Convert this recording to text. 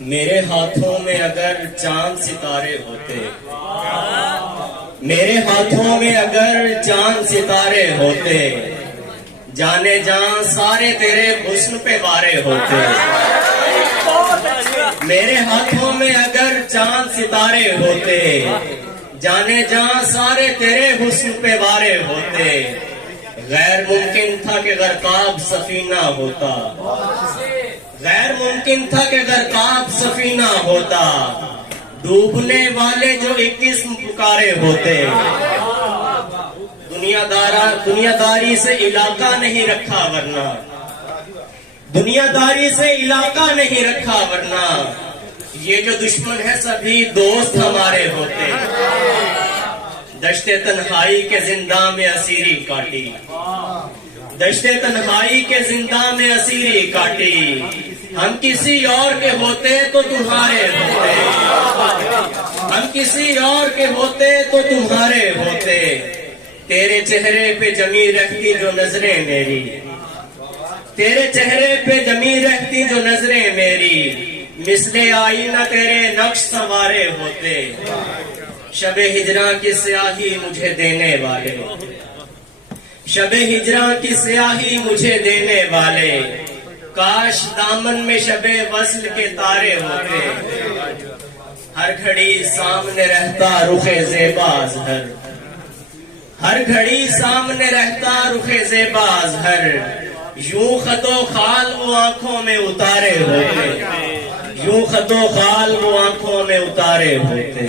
میرے ہاتھوں میں اگر چاند ستارے ہوتے، میرے ہاتھوں میں اگر چاند ستارے ہوتے، جانے جہاں سارے تیرے حسن پہ وارے ہوتے۔ میرے ہاتھوں میں اگر چاند ستارے ہوتے، جانے جہاں سارے تیرے حسن پہ وارے ہوتے۔ غیر ممکن تھا کہ غرقاب سفینہ ہوتا، غیر ممکن تھا کہ غرقاب سفینہ ہوتا، ڈوبنے والے جو 21 پکارے ہوتے۔ دنیا داری سے علاقہ نہیں رکھا ورنہ، دنیا داری سے علاقہ نہیں رکھا ورنہ، یہ جو دشمن ہے سبھی دوست ہمارے ہوتے۔ دشت تنہائی کے زنداں میں اسیری کاٹی، دشت تنہائی کے زنداں میں اسیری کاٹی، ہم کسی اور کے ہوتے تو تمہارے ہوتے، ہم کسی اور کے ہوتے تو تمہارے ہوتے۔ تیرے چہرے پہ جمی رہتی جو نظریں میری، تیرے چہرے پہ جمی رہتی جو نظریں میری، مثل آئینہ تیرے نقش سنوارے ہوتے۔ شب ہجراں کی سیاہی مجھے دینے والے، شب ہجراں کی سیاہی مجھے دینے والے، کاش دامن میں شب وصل کے تارے ہوتے۔ ہر گھڑی سامنے رہتا رخ زیبا اظہر، ہر گھڑی سامنے رہتا رخ زیبا اظہر، یوں خط و خال وہ آنکھوں میں اتارے ہوتے، یوں خط و خال وہ آنکھوں میں اتارے ہوتے۔